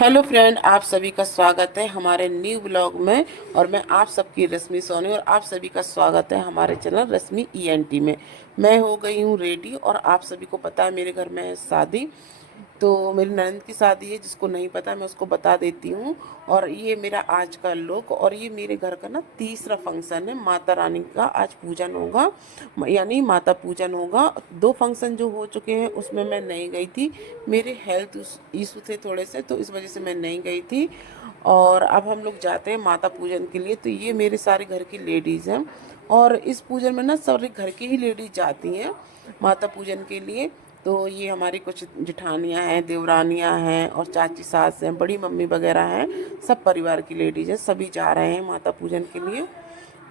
Hello friend, आप सभी का स्वागत है हमारे न्यू ब्लॉग में। और मैं आप सबकी रश्मि सोनी और आप सभी का स्वागत है हमारे चैनल रश्मि ईएनटी में। मैं हो गई हूँ रेडी और आप सभी को पता है मेरे घर में है शादी। तो मेरी ननद की शादी है, जिसको नहीं पता मैं उसको बता देती हूँ। और ये मेरा आज का लुक, और ये मेरे घर का ना तीसरा फंक्शन है। माता रानी का आज पूजन होगा, यानी माता पूजन होगा। दो फंक्शन जो हो चुके हैं उसमें मैं नहीं गई थी, मेरे हेल्थ इशू थे थोड़े से, तो इस वजह से मैं नहीं गई थी। और अब हम लोग जाते हैं माता पूजन के लिए। तो ये मेरे सारे घर की लेडीज़ हैं, और इस पूजन में ना सारे घर की ही लेडीज जाती हैं माता पूजन के लिए। तो ये हमारी कुछ जेठानियाँ हैं, देवरानियाँ हैं, और चाची सास हैं, बड़ी मम्मी वगैरह हैं। सब परिवार की लेडीज़ हैं, सभी जा रहे हैं माता पूजन के लिए।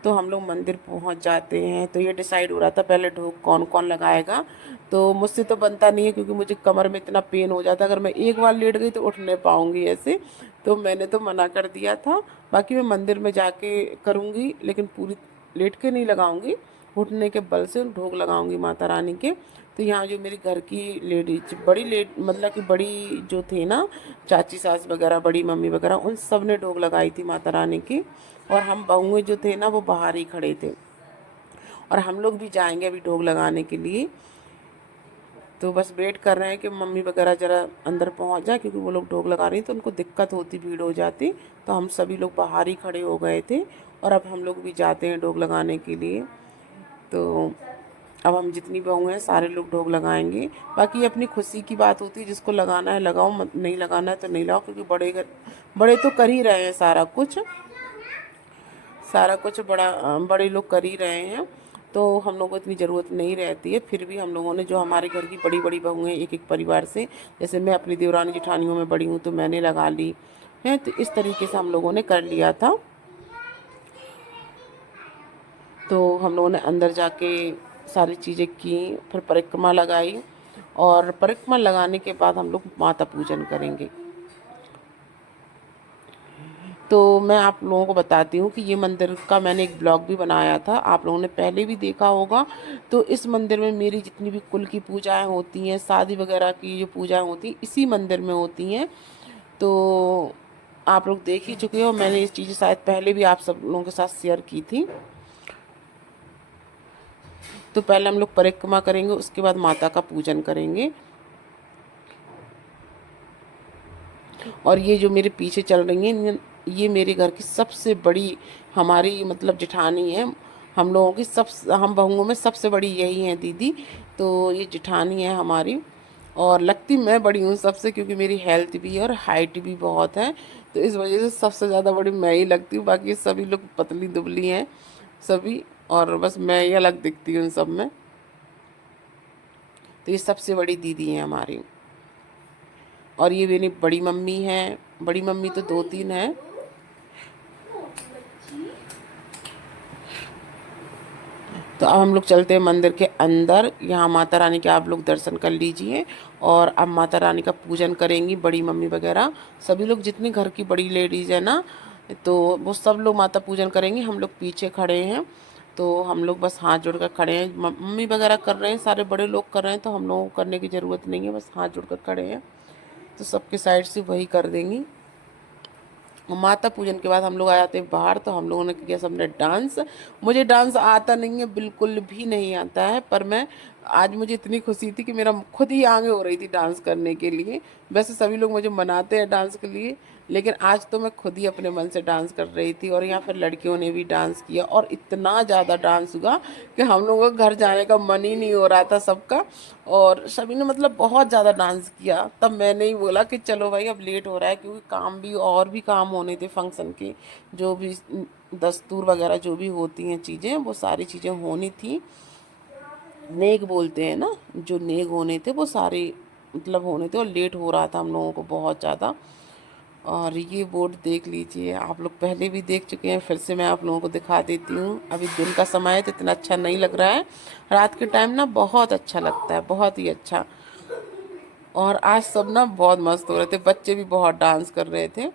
तो हम लोग मंदिर पहुंच जाते हैं। तो ये डिसाइड हो रहा था पहले ढोक कौन कौन लगाएगा। तो मुझसे तो बनता नहीं है, क्योंकि मुझे कमर में इतना पेन हो जाता है, अगर मैं एक बार लेट गई तो उठ नहीं पाऊंगी ऐसे। तो मैंने तो मना कर दिया था। बाकी मैं मंदिर में जाके करूँगी, लेकिन पूरी लेट के नहीं लगाऊंगी, घुटने के बल से ढोक लगाऊंगी माता रानी के। तो यहाँ जो मेरी घर की लेडीज बड़ी मतलब कि बड़ी जो थे ना, चाची सास वगैरह, बड़ी मम्मी वगैरह, उन सब ने ढोक लगाई थी माता रानी की। और हम बहुएं जो थे ना वो बाहर ही खड़े थे। और हम लोग भी जाएंगे अभी ढोक लगाने के लिए। तो बस वेट कर रहे हैं कि मम्मी वगैरह ज़रा अंदर पहुंच जाए, क्योंकि वो लोग ढोक लगा रही तो उनको दिक्कत होती, भीड़ हो जाती। तो हम सभी लोग बाहर ही खड़े हो गए थे। और अब हम लोग भी जाते हैं ढोक लगाने के लिए। तो अब हम जितनी बहू हैं सारे लोग ढोक लगाएंगे। बाकी अपनी खुशी की बात होती है, जिसको लगाना है लगाओ, नहीं लगाना है तो नहीं लगाओ, क्योंकि बड़े तो कर ही रहे हैं सारा कुछ। बड़े लोग कर ही रहे हैं। तो हम लोगों को इतनी ज़रूरत नहीं रहती है। फिर भी हम लोगों ने, जो हमारे घर की बड़ी बड़ी बहू हैं एक एक परिवार से, जैसे मैं अपनी देवरानी जेठानियों में बड़ी हूँ तो मैंने लगा ली है। तो इस तरीके से हम लोगों ने कर लिया था। तो हम लोगों ने अंदर जाके सारी चीज़ें की, फिर परिक्रमा लगाई। और परिक्रमा लगाने के बाद हम लोग माता पूजन करेंगे। तो मैं आप लोगों को बताती हूँ कि ये मंदिर का मैंने एक ब्लॉग भी बनाया था, आप लोगों ने पहले भी देखा होगा। तो इस मंदिर में मेरी जितनी भी कुल की पूजाएं होती हैं, शादी वगैरह की जो पूजाएं होती हैं, इसी मंदिर में होती हैं। तो आप लोग देख ही चुके हो, मैंने ये चीज़ें शायद पहले भी आप सब लोगों के साथ शेयर की थी। तो पहले हम लोग परिक्रमा करेंगे, उसके बाद माता का पूजन करेंगे। और ये जो मेरे पीछे चल रही हैं, ये मेरे घर की सबसे बड़ी, हमारी मतलब जेठानी है। हम लोगों की हम बहुओं में सबसे बड़ी यही है दीदी। तो ये जेठानी है हमारी। और लगती मैं बड़ी हूँ सबसे, क्योंकि मेरी हेल्थ भी है और हाइट भी बहुत है। तो इस वजह से सबसे ज़्यादा बड़ी मैं ही लगती हूँ, बाकी सभी लोग पतली दुबली हैं सभी। और बस मैं ही अलग दिखती हूँ सब में। तो ये सबसे बड़ी दीदी है हमारी। और ये मेरी बड़ी मम्मी है। बड़ी मम्मी तो दो तीन है। तो अब हम लोग चलते हैं मंदिर के अंदर। यहाँ माता रानी के आप लोग दर्शन कर लीजिए। और अब माता रानी का पूजन करेंगी बड़ी मम्मी वगैरह, सभी लोग जितनी घर की बड़ी लेडीज़ है ना, तो वो सब लोग माता पूजन करेंगी। हम लोग पीछे खड़े हैं। तो हम लोग बस हाथ जोड़कर खड़े हैं, मम्मी वगैरह कर रहे हैं, सारे बड़े लोग कर रहे हैं, तो हम लोगों को करने की ज़रूरत नहीं है, बस हाथ जोड़कर खड़े हैं। तो सबके साइड से वही कर देंगी। माता पूजन के बाद हम लोग आ जाते हैं बाहर। तो हम लोगों ने किया सबने डांस। मुझे डांस आता नहीं है, बिल्कुल भी नहीं आता है, पर मैं आज मुझे इतनी खुशी थी कि मेरा खुद ही आगे हो रही थी डांस करने के लिए। वैसे सभी लोग मुझे मनाते हैं डांस के लिए, लेकिन आज तो मैं खुद ही अपने मन से डांस कर रही थी। और यहाँ फिर लड़कियों ने भी डांस किया, और इतना ज़्यादा डांस हुआ कि हम लोगों का घर जाने का मन ही नहीं हो रहा था सबका। और सभी ने मतलब बहुत ज़्यादा डांस किया। तब मैंने ही बोला कि चलो भाई अब लेट हो रहा है, क्योंकि काम भी, और भी काम होने थे फंक्शन के, जो भी दस्तूर वगैरह जो भी होती हैं चीज़ें, वो सारी चीज़ें होनी थी। नेक बोलते हैं ना, जो नेक होने थे वो सारे मतलब होने थे, और लेट हो रहा था हम लोगों को बहुत ज़्यादा। और ये बोर्ड देख लीजिए, आप लोग पहले भी देख चुके हैं, फिर से मैं आप लोगों को दिखा देती हूँ। अभी दिन का समय है तो इतना अच्छा नहीं लग रहा है, रात के टाइम ना बहुत अच्छा लगता है, बहुत ही अच्छा। और आज सब ना बहुत मस्त हो रहे थे, बच्चे भी बहुत डांस कर रहे थे।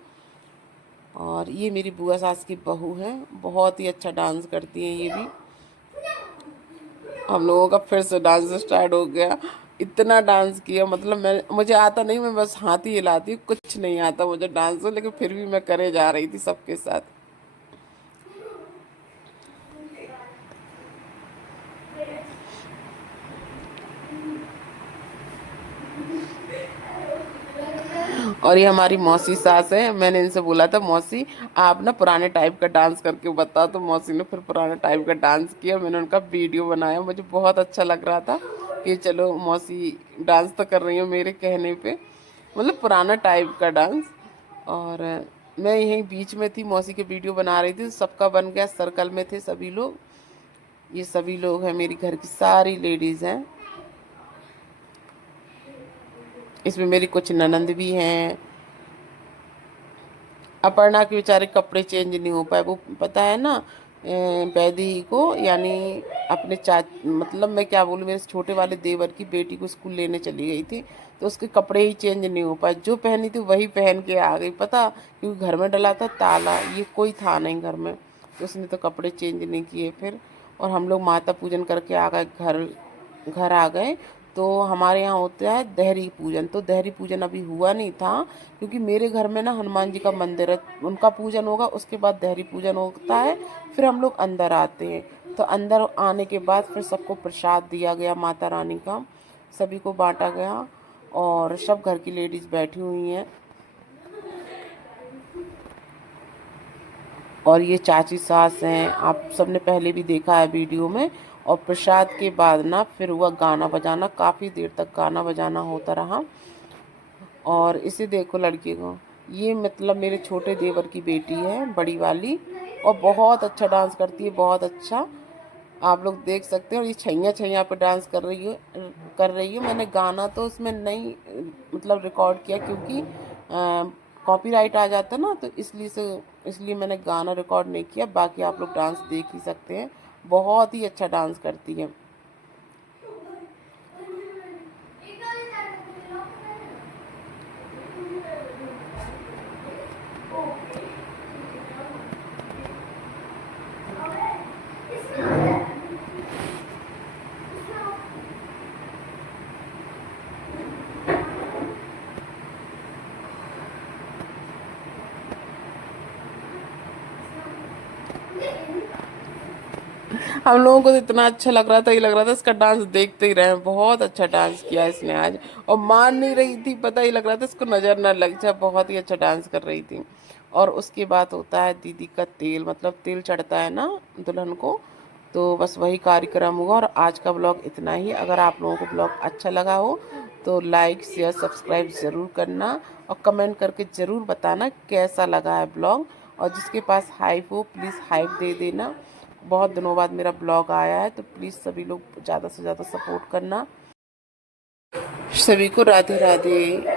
और ये मेरी बुआ सास की बहू है, बहुत ही अच्छा डांस करती हैं ये भी। हम लोगों का फिर से डांस स्टार्ट हो गया। इतना डांस किया, मतलब मैं, मुझे आता नहीं, मैं बस हाथ ही हिलाती हूँ, कुछ नहीं आता मुझे डांस, लेकिन फिर भी मैं करे जा रही थी सबके साथ। और ये हमारी मौसी सास है, मैंने इनसे बोला था मौसी आप ना पुराने टाइप का डांस करके बताओ, तो मौसी ने फिर पुराने टाइप का डांस किया, मैंने उनका वीडियो बनाया, मुझे बहुत अच्छा लग रहा था कि चलो मौसी डांस तो कर रही हो मेरे कहने पे, मतलब पुराना टाइप का डांस। और मैं यहीं बीच में थी, मौसी के वीडियो बना रही थी, सबका बन गया, सर्कल में थे सभी लोग। ये सभी लोग हैं, मेरी घर की सारी लेडीज़ हैं, इसमें मेरी कुछ ननंद भी हैं। अपर्णा के बेचारे कपड़े चेंज नहीं हो पाए, वो पता है ना, वैदेही को, यानी अपने चा, मतलब मैं क्या बोलूँ, मेरे छोटे वाले देवर की बेटी को स्कूल लेने चली गई थी, तो उसके कपड़े ही चेंज नहीं हो पाए, जो पहनी थी वही पहन के आ गई, पता, क्योंकि घर में डला था ताला, ये कोई था नहीं घर में, तो उसने तो कपड़े चेंज नहीं किए फिर। और हम लोग माता पूजन करके आ गए, घर घर आ गए। तो हमारे यहाँ होता है देहरी पूजन, तो देहरी पूजन अभी हुआ नहीं था, क्योंकि मेरे घर में ना हनुमान जी का मंदिर है, उनका पूजन होगा, उसके बाद देहरी पूजन होता है, फिर हम लोग अंदर आते हैं। तो अंदर आने के बाद फिर सबको प्रसाद दिया गया माता रानी का, सभी को बांटा गया, और सब घर की लेडीज़ बैठी हुई हैं। और ये चाची सास हैं, आप सबने पहले भी देखा है वीडियो में। और प्रसाद के बाद ना फिर हुआ गाना बजाना, काफ़ी देर तक गाना बजाना होता रहा। और इसे देखो लड़के को, ये मतलब मेरे छोटे देवर की बेटी है, बड़ी वाली, और बहुत अच्छा डांस करती है, बहुत अच्छा, आप लोग देख सकते हैं। और ये छैया छैया पे डांस कर रही है। मैंने गाना तो उसमें नहीं मतलब रिकॉर्ड किया, क्योंकि कॉपीराइट आ जाता ना, तो इसलिए मैंने गाना रिकॉर्ड नहीं किया, बाकी आप लोग डांस देख ही सकते हैं, बहुत ही अच्छा डांस करती है। हम लोगों को तो इतना अच्छा लग रहा था, ये लग रहा था इसका डांस देखते ही रहे, बहुत अच्छा डांस किया इसने आज, और मान नहीं रही थी, पता ही लग रहा था इसको नज़र ना लग जाए, बहुत ही अच्छा डांस कर रही थी। और उसके बाद होता है दीदी का तेल, मतलब तेल चढ़ता है ना दुल्हन को, तो बस वही कार्यक्रम हुआ। और आज का ब्लॉग इतना ही, अगर आप लोगों को ब्लॉग अच्छा लगा हो तो लाइक शेयर सब्सक्राइब ज़रूर करना, और कमेंट करके ज़रूर बताना कैसा लगा है ब्लॉग, और जिसके पास हाइप हो प्लीज़ हाइप दे देना। बहुत दिनों बाद मेरा ब्लॉग आया है, तो प्लीज़ सभी लोग ज़्यादा से ज़्यादा सपोर्ट करना। सभी को राधे राधे।